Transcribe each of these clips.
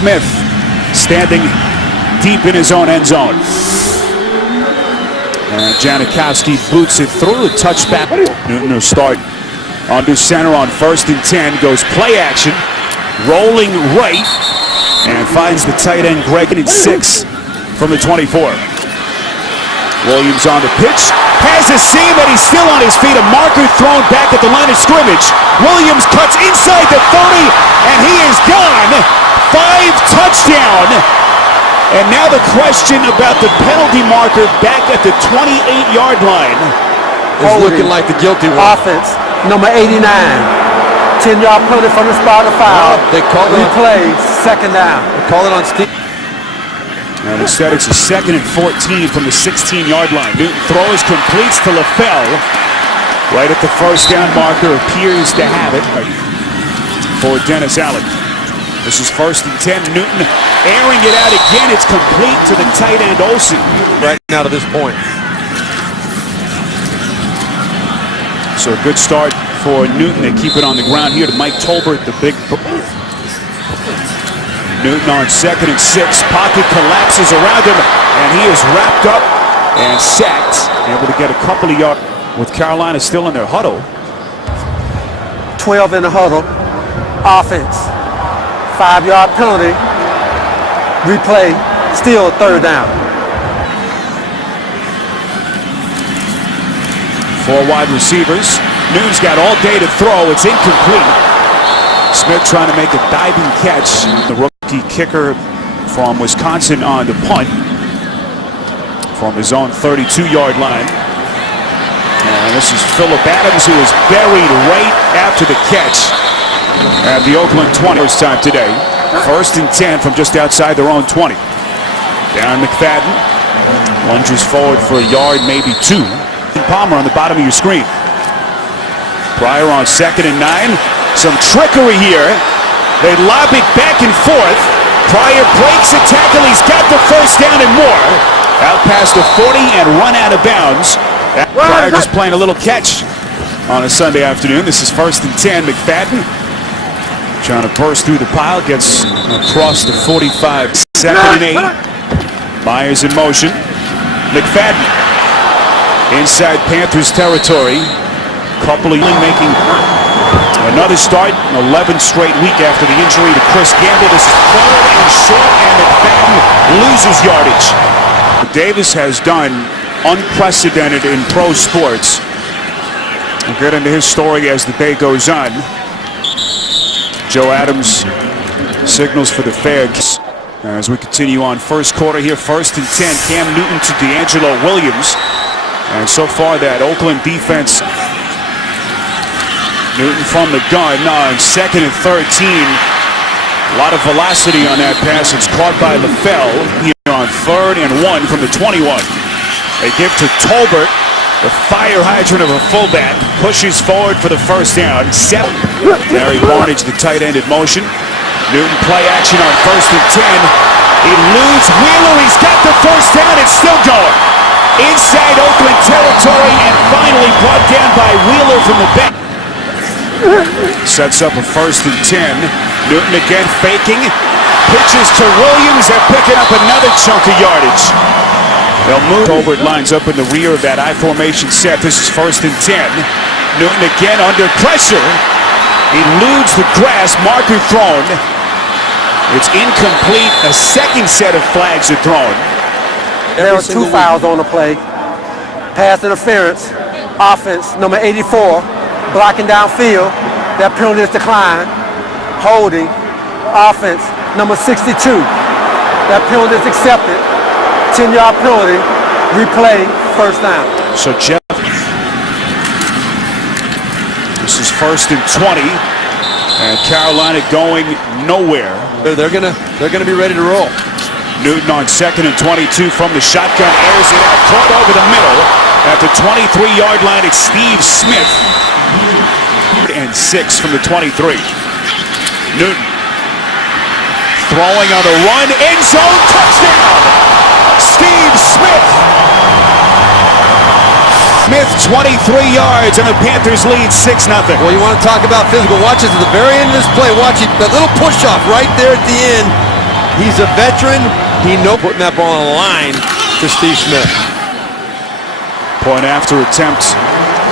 Smith standing deep in his own end zone. And Janikowski boots it through a touchback. Newton will start under center on 1st and 10. Goes play action, rolling right, and finds the tight end Greg in 6 from the 24. Williams on the pitch, has a seam, and he's still on his feet. A marker thrown back at the line of scrimmage. Williams cuts inside the 30, and he is gone. 5 touchdown. And now the question about the penalty marker back at the 28-yard line. It's looking like the guilty one. Offense, number 89. 10-yard penalty from the spot of foul. Well, they call it replay, 2nd down. They call it on Steve. And instead it's a 2nd and 14 from the 16-yard line. Newton throws, completes to LaFell. Right at the 1st down marker, appears to have it for Dennis Allen. This is 1st and 10. Newton airing it out again. It's complete to the tight end Olsen. Right now to this point. So a good start for Newton. They keep it on the ground here to Mike Tolbert, the big. Newton on 2nd and 6. Pocket collapses around him, and he is wrapped up and sacked. Able to get a couple of yards with Carolina still in their huddle. 12 in the huddle. Offense. 5-yard penalty. Replay. Still 3rd down. 4 wide receivers. Newton's got all day to throw. It's incomplete. Smith trying to make a diving catch. The rookie kicker from Wisconsin on the punt from his own 32-yard line. And this is Phillip Adams, who is buried right after the catch at the Oakland 20. First time today. 1st and 10 from just outside their own 20. Darren McFadden lunges forward for a yard, maybe 2. Palmer on the bottom of your screen. Pryor on 2nd and 9. Some trickery here. They lob it back and forth. Pryor breaks a tackle. He's got the 1st down and more. Out past the 40 and run out of bounds. Pryor just playing a little catch on a Sunday afternoon. This is 1st and 10. McFadden trying to burst through the pile. Gets across the 45. 2nd and 8. Myers in motion. McFadden inside Panthers territory. Couple of making another start, 11 straight week after the injury to Chris Gamble. This is 3rd and short, and McFadden loses yardage. Davis has done unprecedented in pro sports. We'll get into his story as the day goes on. Joe Adams signals for the Fags as we continue on 1st quarter here. 1st and 10. Cam Newton to D'Angelo Williams. And so far that Oakland defense, Newton from the gun on 2nd and 13. A lot of velocity on that pass. It's caught by LaFell here on 3rd and 1 from the 21. They give to Tolbert, the fire hydrant of a fullback. Pushes forward for the 1st down. 7. Larry Barnage, the tight end in motion. Newton play action on 1st and 10. Eludes Wheeler. He's got the 1st down. It's still going. Inside Oakland territory and finally brought down by Wheeler from the back. Sets up a 1st and 10. Newton again faking. Pitches to Williams. They're picking up another chunk of yardage. They'll move. Tolbert lines up in the rear of that I formation set. This is 1st and 10. Newton again under pressure. Eludes the grass. Marker thrown. It's incomplete. A 2nd set of flags are thrown. There were 2 fouls on the play. Pass interference. Offense, number 84. Blocking downfield. That penalty is declined. Holding. Offense, number 62. That penalty is accepted. 10-yard penalty. Replay. 1st down. So Jeff, this is 1st and 20, and Carolina going nowhere. They're gonna be ready to roll. Newton on 2nd and 22 from the shotgun, airs it out, caught over the middle at the 23-yard line. It's Steve Smith. And 6 from the 23. Newton throwing on the run, end zone, touchdown! Steve Smith. Smith 23 yards and the Panthers lead 6-0. Well, you want to talk about physical. Watch this at the very end of this play. Watch it, that little push off right there at the end. He's a veteran. He knows putting that ball on the line to Steve Smith. Point after attempt.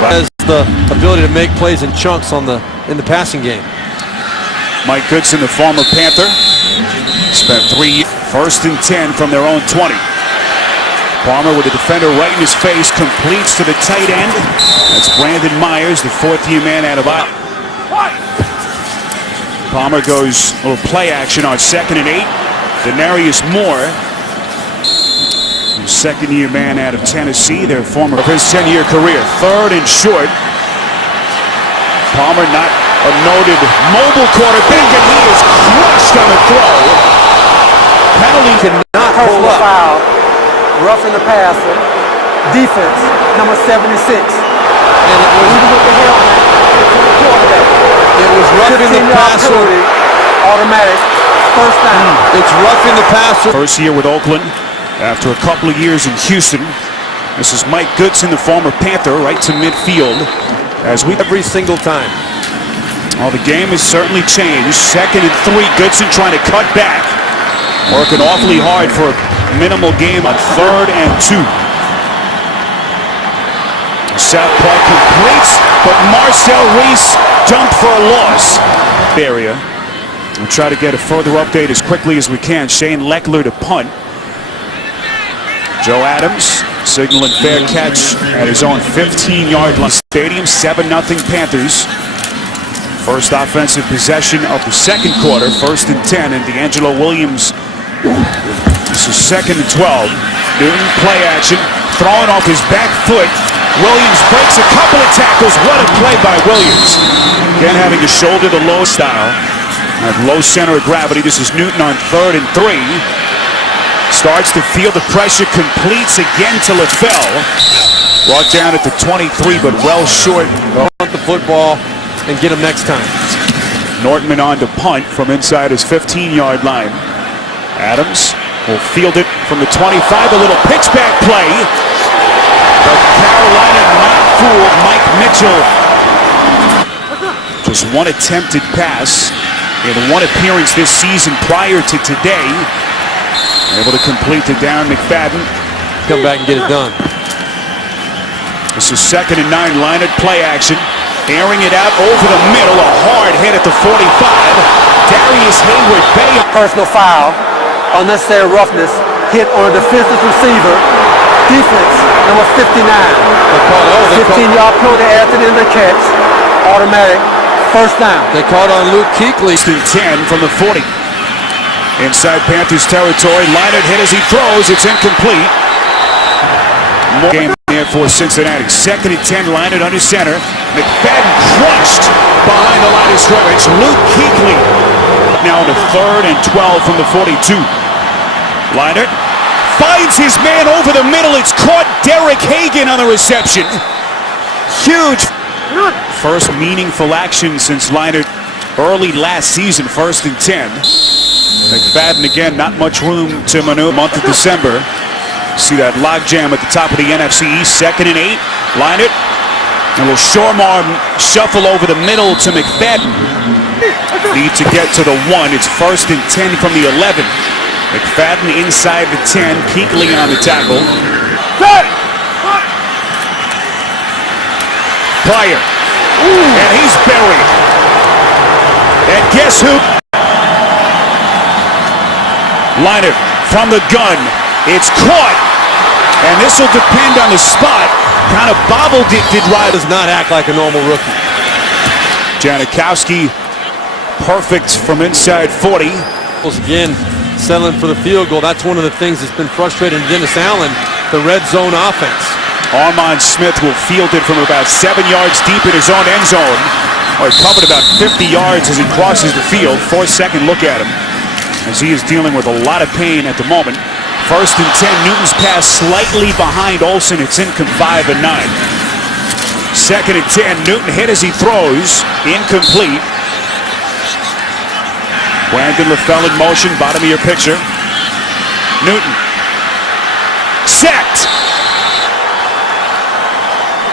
Has the ability to make plays in chunks in the passing game. Mike Goodson, the former Panther, spent 3 first and 10 from their own 20. Palmer with the defender right in his face, completes to the tight end. That's Brandon Myers, the fourth-year man out of Iowa. Palmer goes a little play action on 2nd and 8. Denarius Moore, second-year man out of Tennessee, their former of his 10-year career. 3rd and short. Palmer, not a noted mobile quarterback, and he is crushed on the throw. Penalty cannot hold up. Foul, roughing the passer, defense, number 76. And it was Even with the helmet, to the quarterback. It was roughing the 15-yard passer. penalty, automatic, first down. It's roughing the passer. First year with Oakland after a couple of years in Houston. This is Mike Goodson, the former Panther, right to midfield. As we Every single time. well, the game has certainly changed. 2nd and 3. Goodson trying to cut back, working awfully hard for a minimal game on 3rd and 2. Southpaw completes, but Marcel Reese jumped for a loss. Area. We'll try to get a further update as quickly as we can. Shane Leckler to punt. Joe Adams signaling fair catch at his own 15-yard line. Stadium, 7-0 Panthers. First offensive possession of the second quarter. 1st and 10, and D'Angelo Williams. This is 2nd and 12. Newton play action, throwing off his back foot. Williams breaks a couple of tackles. What a play by Williams. Again, having to shoulder the low style. At low center of gravity. This is Newton on 3rd and 3. Starts to feel the pressure, completes again to LaFell. Brought down at the 23, but well short. Want the football and get him next time. Nortman on to punt from inside his 15-yard line. Adams will field it from the 25. A little pitchback play. But Carolina not fooled. Mike Mitchell. Just one attempted pass in one appearance this season prior to today. Able to complete it down McFadden. Come back and get it done. This is 2nd and 9. Leonard play action. Airing it out over the middle. A hard hit at the 45. Darius Hayward Bay. Personal foul, unnecessary roughness, hit on a defensive receiver, defense, number 59. 15-yard penalty after the end of the catch, automatic, first down. They called on Luke Kuechly. 10 from the 40. Inside Panthers territory. Leonard hit as he throws. It's incomplete. More game there for Cincinnati. 2nd and 10. Leonard under center. McFadden crunched behind the line of scrimmage. Luke Kuechly now to 3rd and 12 from the 42. Leonard finds his man over the middle. It's caught. Derek Hagan on the reception. Huge. First meaningful action since Leonard early last season. 1st and 10. McFadden again, not much room to maneuver. Month of December. See that logjam at the top of the NFC East. 2nd and 8. Leonard. A little short arm shuffle over the middle to McFadden. Need to get to the 1. It's 1st and 10 from the 11. McFadden inside the 10. Kuechly on the tackle. Pryor. And he's buried. And guess who? Leonard from the gun. It's caught. And this will depend on the spot. Kind of bobbled it, did Riley. Does not act like a normal rookie. Janikowski, perfect from inside 40. Again, settling for the field goal. That's one of the things that's been frustrating Dennis Allen, the red zone offense. Armand Smith will field it from about 7 yards deep in his own end zone. He covered about 50 yards as he crosses the field. 4-second look at him, as he is dealing with a lot of pain at the moment. 1st and 10. Newton's pass slightly behind Olsen. It's incomplete. 5 and 9. 2nd and 10. Newton hit as he throws. Incomplete. Brandon LaFell in motion. Bottom of your picture. Newton. Sacked.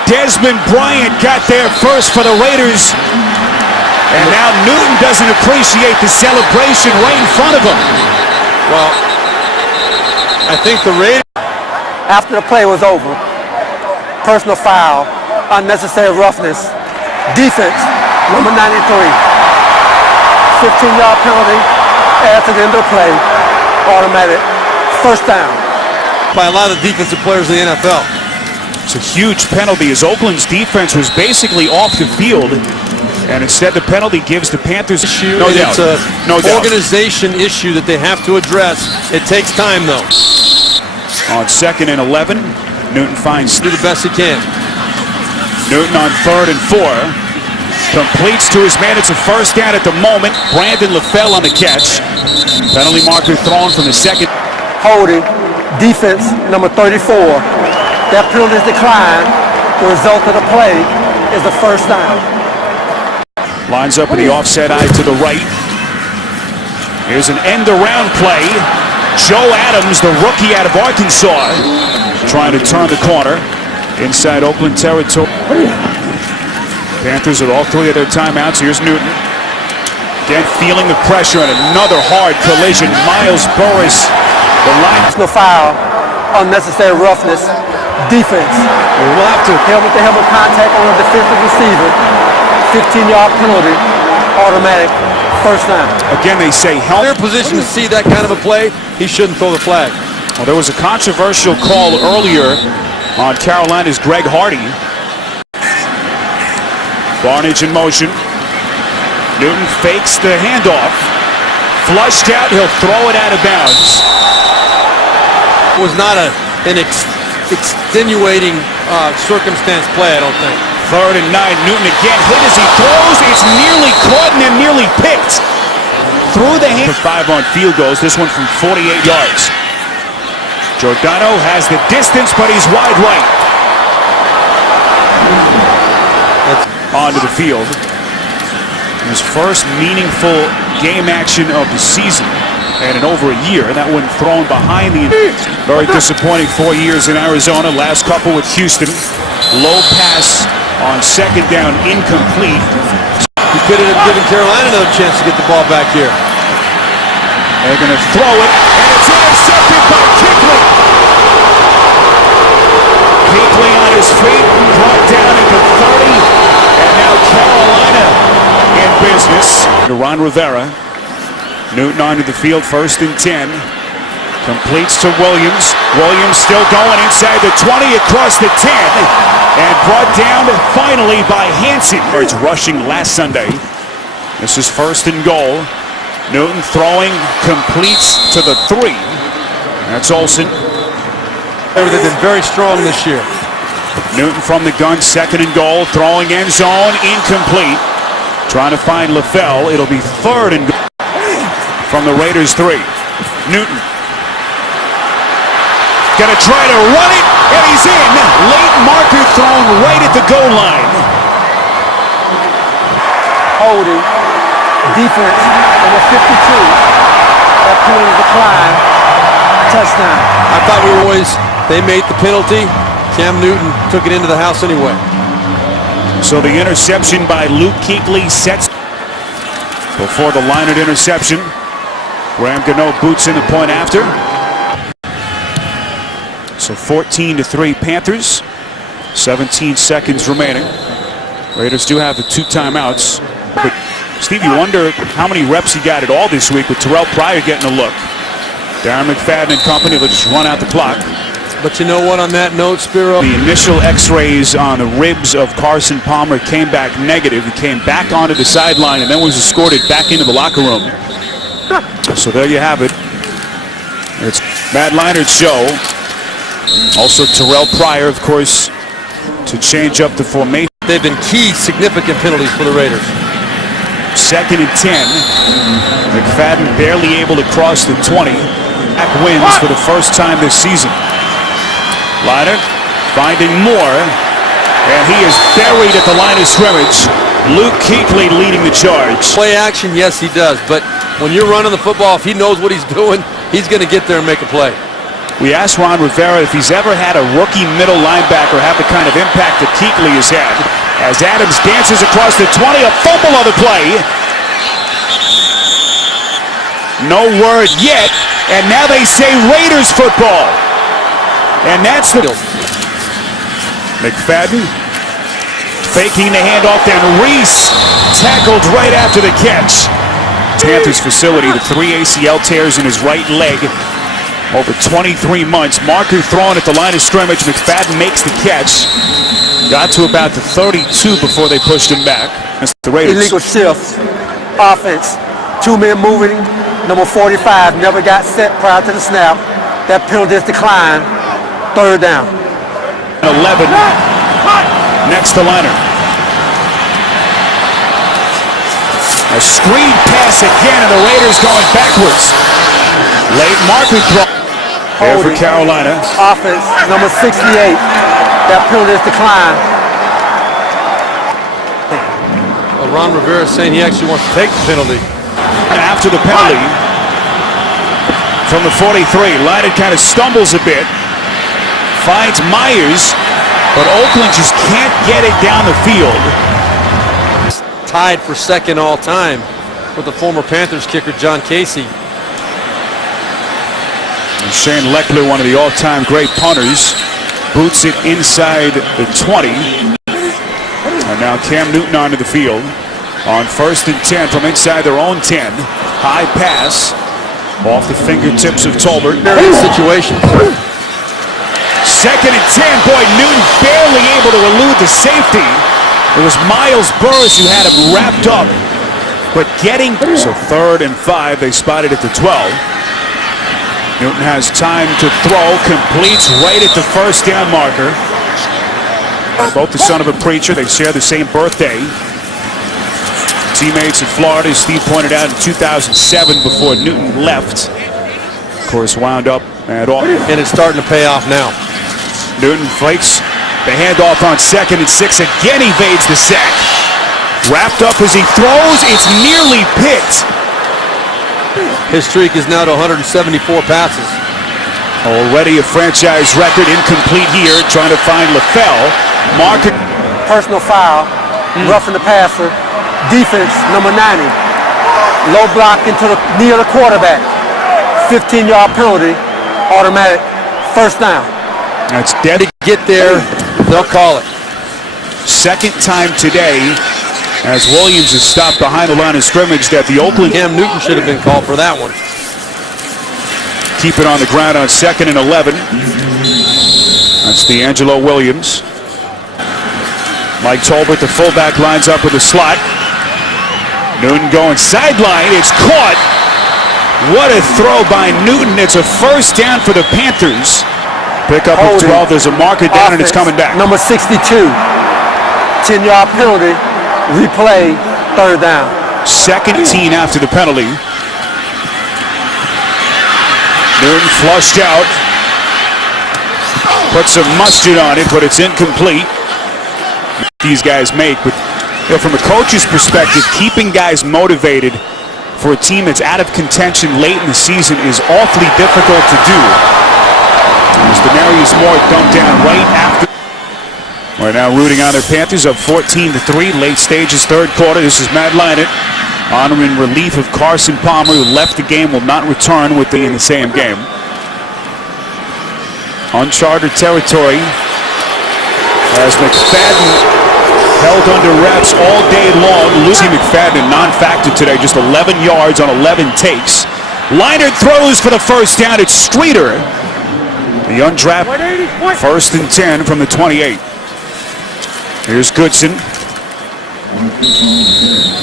Desmond Bryant got there first for the Raiders. And now Newton doesn't appreciate the celebration right in front of him. Well, I think the Raiders... After the play was over, personal foul, unnecessary roughness, defense, number 93. 15-yard penalty, add to the end of the play, automatic, first down. By a lot of the defensive players in the NFL. It's a huge penalty as Oakland's defense was basically off the field, and instead the penalty gives the Panthers Issue, no and doubt. It's an organization issue that they have to address. It takes time, though. On 2nd and 11, Newton finds Do the best he can. Newton on 3rd and 4. Completes to his man. It's a first down at the moment. Brandon LaFell on the catch. Penalty marker thrown from the second. Holding, defense, number 34. That penalty is declined. The result of the play is a first down. Lines up in the offset eye to the right. Here's an end-around play. Joe Adams, the rookie out of Arkansas, trying to turn the corner inside Oakland territory. Panthers with all 3 of their timeouts. Here's Newton. Again, feeling the pressure and another hard collision. Miles Burris, the line. No foul, unnecessary roughness, defense. We'll have to. Helmet-to-helmet contact on a defensive receiver. 15-yard penalty, automatic, first down. Again, they say helmet. Their position to see that kind of a play, he shouldn't throw the flag. Well, there was a controversial call earlier on Carolina's Greg Hardy. Barnage in motion. Newton fakes the handoff. Flushed out, he'll throw it out of bounds. It was not an extenuating circumstance play, I don't think. 3rd and 9, Newton again hit as he throws. It's nearly caught and then nearly picked. Through the hand. 5 on field goals, this one from 48 yards. Giordano has the distance, but he's wide right. Onto the field. His first meaningful game action of the season and in over a year. That one thrown behind the... Very disappointing 4 years in Arizona. Last couple with Houston. Low pass on 2nd down, incomplete. He could have given Carolina another chance to get the ball back here. They're going to throw it, and it's intercepted by Kuechly. Kuechly on his feet, brought down at the 30, and now Carolina in business. To Ron Rivera. Newton onto the field, 1st and 10. Completes to Williams. Williams still going inside the 20, across the 10, and brought down finally by Hansen. It's rushing last Sunday. This is 1st and goal. Newton throwing, completes to the 3. That's Olsen. They've been very strong this year. Newton from the gun, 2nd and goal, throwing end zone, incomplete. Trying to find LaFell. It'll be 3rd and goal from the Raiders 3. Newton. Gonna try to run it, and he's in. Late marker thrown right at the goal line. Holding, defense, number 52. That penalty declined, touchdown. I thought they made the penalty. Cam Newton took it into the house anyway. So the interception by Luke Kuechly sets before the line at interception. Graham Gano boots in the point after. So 14-3 Panthers. 17 seconds remaining. Raiders do have the 2 timeouts. But Steve, you wonder how many reps he got at all this week with Terrell Pryor getting a look. Darren McFadden and company will just run out the clock. But you know what, on that note, Spiro? The initial x-rays on the ribs of Carson Palmer came back negative. He came back onto the sideline and then was escorted back into the locker room. So there you have it. It's Matt Leinart's show. Also Terrell Pryor, of course, to change up the formation. They've been key, significant penalties for the Raiders. 2nd and 10. McFadden barely able to cross the 20. Back wins for the first time this season. Leinart finding more, and he is buried at the line of scrimmage. Luke Kuechly leading the charge. Play action, yes, he does. But when you're running the football, if he knows what he's doing, he's going to get there and make a play. We asked Ron Rivera if he's ever had a rookie middle linebacker have the kind of impact that Kuechly has had. As Adams dances across the 20, a fumble on the play. No word yet. And now they say Raiders football. And that's the... McFadden faking the handoff, then Reese tackled right after the catch. Panthers facility, the 3 ACL tears in his right leg over 23 months. Marker thrown at the line of scrimmage. McFadden makes the catch. Got to about the 32 before they pushed him back. That's the Raiders. Illegal shifts, offense, 2 men moving. Number 45 never got set prior to the snap. That penalty is declined. 3rd down. 11. Next to Leonard. A screen pass again, and the Raiders going backwards. Late marker throw. There for Carolina. Offense, number 68. That penalty is declined. Ron Rivera is saying he actually wants to take the penalty. After the penalty, from the 43, Leonard kind of stumbles a bit. Finds Myers, but Oakland just can't get it down the field. Tied for second all time with the former Panthers kicker John Casey. And Shane Leckler, one of the all-time great punters, boots it inside the 20. And now Cam Newton onto the field on 1st and 10 from inside their own 10. High pass off the fingertips of Tolbert. Situation. 2nd and 10. Boy, Newton barely able to elude the safety. It was Miles Burris who had him wrapped up. But getting... So 3rd and 5. They spotted at the 12. Newton has time to throw. Completes right at the 1st down marker. Both the son of a preacher. They share the same birthday. Teammates in Florida, as Steve pointed out, in 2007 before Newton left. Of course, wound up at all. And it's starting to pay off now. Newton fakes the handoff on 2nd and 6. Again evades the sack. Wrapped up as he throws. It's nearly picked. His streak is now to 174 passes. Already a franchise record. Incomplete here. Trying to find LaFell. Marker. Personal foul. Roughing the passer. Defense, number 90. Low block into the knee of the quarterback. 15-yard penalty. Automatic 1st down. That's dead. To get there, they'll call it. 2nd time today as Williams is stopped behind the line of scrimmage that the Oakland... Cam Newton should have been called for that one. Keep it on the ground on 2nd and 11. That's D'Angelo Williams. Mike Tolbert, the fullback, lines up with the slot. Newton going sideline. It's caught. What a throw by Newton. It's a 1st down for the Panthers. Pick up of 12. There's a marker down, and it's coming back. Number 62. 10-yard penalty. Replay. 3rd down. 2nd team after the penalty. Newton flushed out. Put some mustard on it, but it's incomplete. These guys make, but from a coach's perspective, keeping guys motivated for a team that's out of contention late in the season is awfully difficult to do. As Denarius Moore dumped down right after. We're now rooting on their Panthers, up 14-3, late stages, 3rd quarter. This is Matt Leinart, honoring relief of Carson Palmer, who left the game, will not return in the same game. Uncharted territory as McFadden held under wraps all day long. Lucy McFadden, non-factor today, just 11 yards on 11 takes. Leinart throws for the 1st down. It's Streeter. The undrafted 1st and 10 from the 28. Here's Goodson.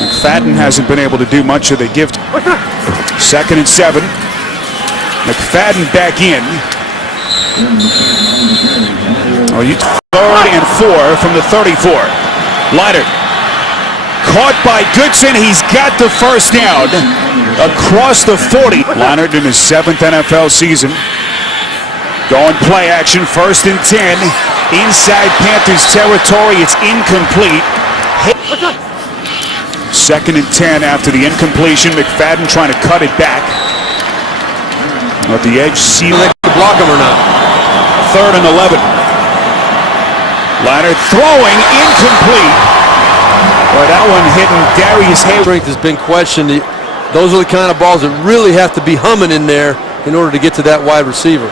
McFadden hasn't been able to do much of the gift. 2nd and 7. McFadden back in. 3rd and 4 from the 34. Leinart caught by Goodson. He's got the 1st down across the 40. Leinart in his 7th NFL season. Going play action, 1st and 10. Inside Panthers territory. It's incomplete. 2nd and 10 after the incompletion. McFadden trying to cut it back. At the edge, see if they can block him or not. 3rd and 11. Leinart throwing, incomplete. Well, that one hitting Darius Hayward. Strength has been questioned. Those are the kind of balls that really have to be humming in there in order to get to that wide receiver.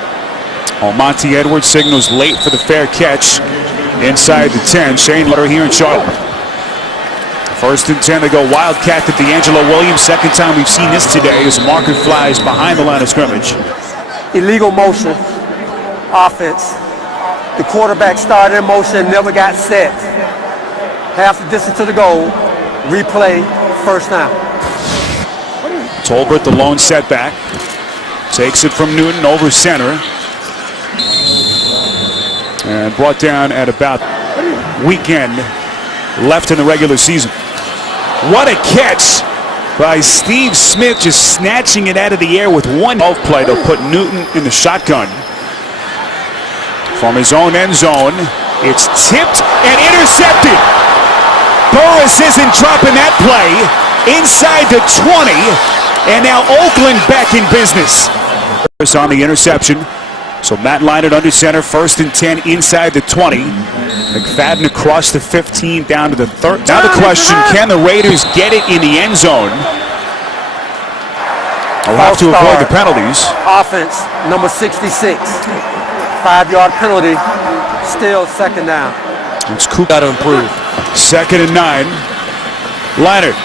Monty Edwards signals late for the fair catch inside the 10. Shane Letter here in Charlotte. First and 10, they go Wildcat to D'Angelo Williams. Second time we've seen this today as Marker flies behind the line of scrimmage. Illegal motion, offense. The quarterback started in motion, never got set. Half the distance to the goal, replay, first down. Tolbert, the lone setback. Takes it from Newton over center. And brought down at about weekend left in the regular season. What a catch by Steve Smith, just snatching it out of the air with one off play. They'll put Newton in the shotgun. From his own end zone, it's tipped and intercepted. Burris isn't dropping that play. Inside the 20, and now Oakland back in business. Burris on the interception. So Matt Leinart under center, first and 10 inside the 20. McFadden across the 15 down to the 30. Now the question, can the Raiders get it in the end zone? They'll have to avoid the penalties. Offense, number 66. 5-yard penalty, still second down. It's Coop. Got to improve. Second and 9. Leinart.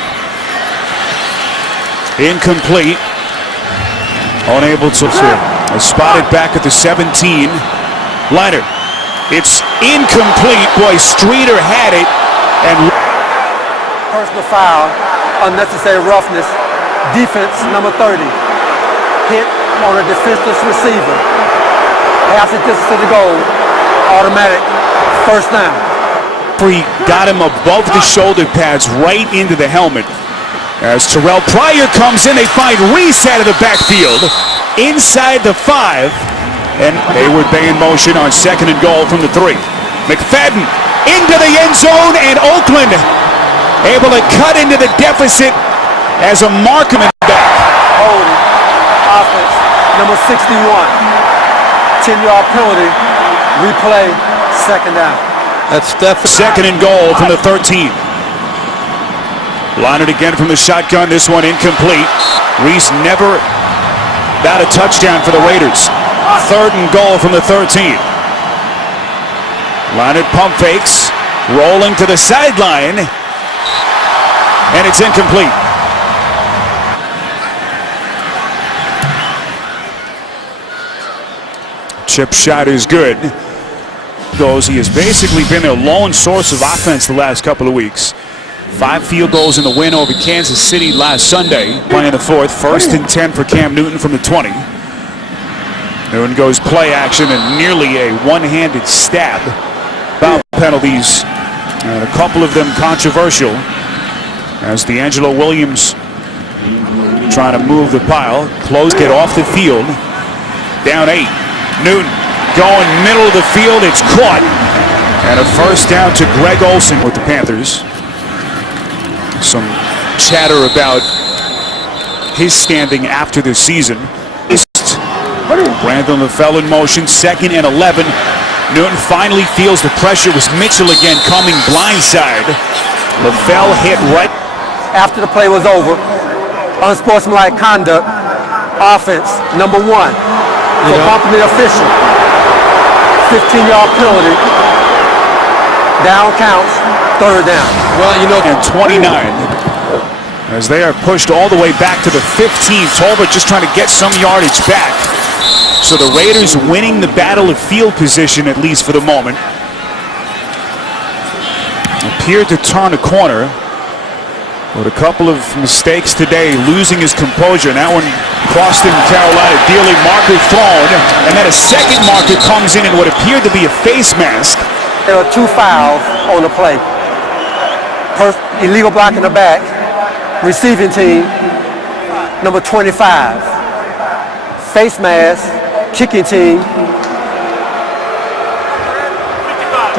Incomplete. Unable to spotted back at the 17. Leinart. It's incomplete. Boy, Streeter had it. And personal foul, unnecessary roughness. Defense, number 30. Hit on a defenseless receiver. Half the distance to the goal. Automatic. First down. He got him above the shoulder pads right into the helmet. As Terrell Pryor comes in, they find Reese out of the backfield. Inside the 5. And Hayward Bay in motion on second and goal from the 3. McFadden into the end zone, and Oakland able to cut into the deficit as a Markham back. Holding. Offense, number 61. 10-yard penalty. Replay, second down. That's Steph. Second and goal from the 13. Leinart again from the shotgun. This one incomplete. Reese never got a touchdown for the Raiders. Third and goal from the 13. Leinart pump fakes. Rolling to the sideline. And it's incomplete. Chip shot is good. He has basically been their lone source of offense the last couple of weeks. 5 field goals in the win over Kansas City last Sunday. Playing the 4th. First and 10 for Cam Newton from the 20. Newton goes play action and nearly a one-handed stab. Foul penalties, and a couple of them controversial. As D'Angelo Williams trying to move the pile. Close, get off the field. Down 8. Newton going middle of the field. It's caught. And a first down to Greg Olsen with the Panthers. Some chatter about his standing after this season. Brandon LaFell in motion, second and 11. Newton finally feels the pressure. It was Mitchell again coming blindside. LaFell hit right. After the play was over, unsportsmanlike conduct, offense, number 1. For bumping the official. 15-yard penalty. Down counts, third down. Well, you know, and 29 as they are pushed all the way back to the 15. Tolbert just trying to get some yardage back. So the Raiders winning the battle of field position, at least for the moment. Appeared to turn a corner. With a couple of mistakes today, losing his composure. And that one cost him Carolina dearly. Marker thrown, and then a second marker comes in what appeared to be a face mask. There are 2 fouls on the play. Illegal block in the back. Receiving team, number 25. Face mask, kicking team,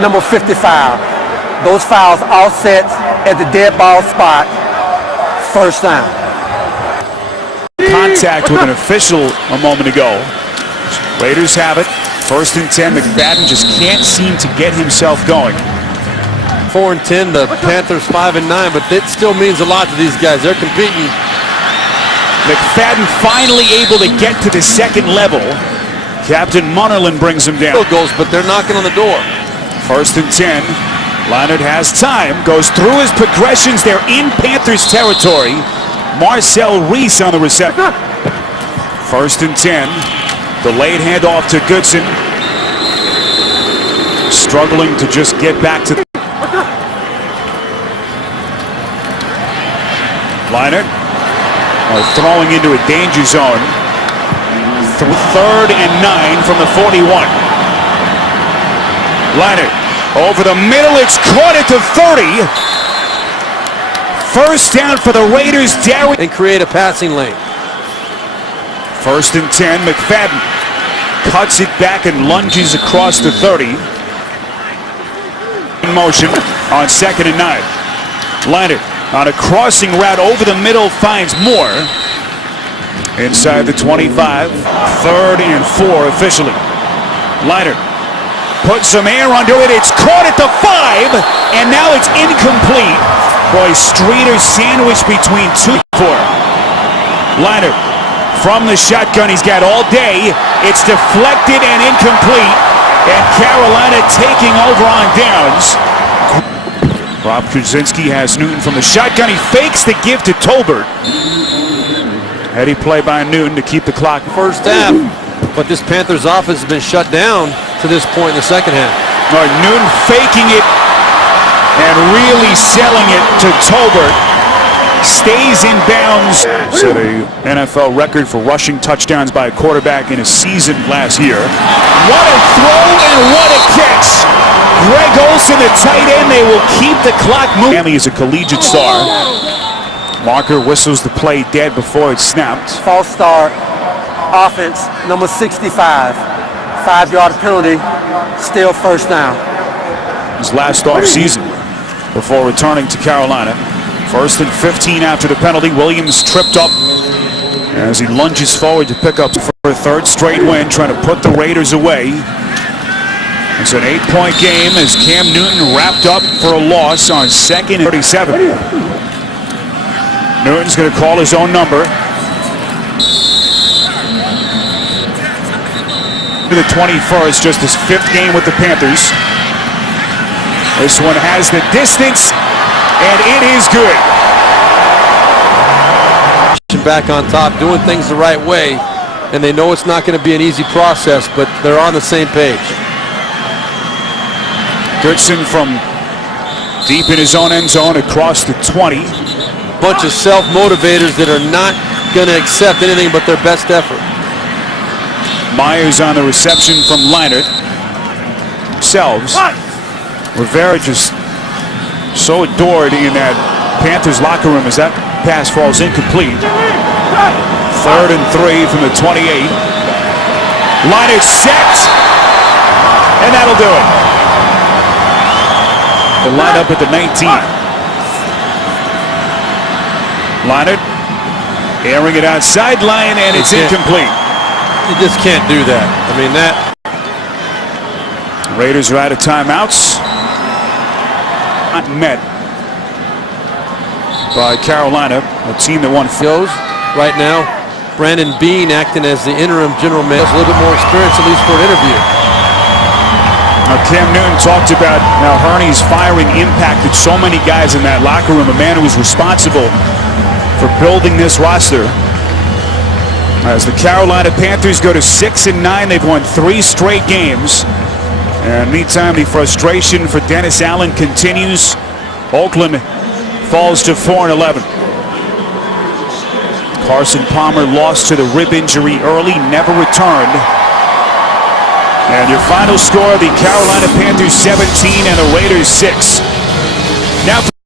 number 55. Those fouls offset at the dead ball spot. First down. Contact with an official a moment ago. Raiders have it. First and 10. McFadden just can't seem to get himself going. 4 and 10. The Panthers 5 and 9, but it still means a lot to these guys. They're competing McFadden finally able to get to the second level. Captain Munnerlyn brings him down. Field goals, but they're knocking on the door. 1st and 10. Leonard has time, goes through his progressions. They're in Panthers territory. Marcel Reese on the reception. 1st and 10. Delayed handoff to Goodson. Struggling to just get back to Leonard. Throwing into a danger zone. 3rd and 9 from the 41. Leonard over the middle. It's caught at the 30. 1st down for the Raiders. And create a passing lane. 1st and 10. McFadden cuts it back and lunges across the 30. In motion on 2nd and 9. Leonard on a crossing route over the middle finds Moore. Inside the 25. 3rd and 4 officially. Leonard puts some air under it. It's caught at the 5. And now it's incomplete. Boy, Streeter sandwiched between 2-4. Leonard from the shotgun. He's got all day. It's deflected and incomplete. And Carolina taking over on downs. Rob Krasinski has Newton from the shotgun. He fakes the give to Tolbert. Heady play by Newton to keep the clock. 1st half, but this Panthers offense has been shut down to this point in the 2nd half. Newton faking it and really selling it to Tolbert. Stays in bounds. Set a NFL record for rushing touchdowns by a quarterback in a season last year. What a throw and what a catch. Greg Olsen, the tight end. They will keep the clock moving. Miami is a collegiate star. Marker whistles the play dead before it's snapped. False start. Offense, number 65. 5-yard penalty. Still 1st down. His last off season before returning to Carolina. 1st and 15 after the penalty. Williams tripped up as he lunges forward to pick up for a 3rd straight win, trying to put the Raiders away. It's an 8-point game as Cam Newton wrapped up for a loss on 2nd and 37. Newton's going to call his own number. The 21st, just his 5th game with the Panthers. This one has the distance, and it is good. Back on top, doing things the right way, and they know it's not going to be an easy process, but they're on the same page. Goodson from deep in his own end zone across the 20. Bunch of self-motivators that are not going to accept anything but their best effort. Myers on the reception from Leonard. Selves. Rivera just so adored in that Panthers locker room as that pass falls incomplete. 3rd and 3 from the 28. Leonard set, and that'll do it. The line up at the 19. Leonard airing it out sideline, and it's incomplete. You just can't do that. I mean, that. Raiders are out of timeouts. Not met by Carolina, a team that won. Goes right now. Brandon Bean acting as the interim general manager. A little bit more experience, at least for an interview. Now, Cam Newton talked about how Hurney's firing impacted so many guys in that locker room. A man who was responsible for building this roster. As the Carolina Panthers go to 6-9, they've won 3 straight games. And meantime, the frustration for Dennis Allen continues. Oakland falls to 4-11. Carson Palmer lost to the rib injury early, never returned. And your final score, the Carolina Panthers 17 and the Raiders 6.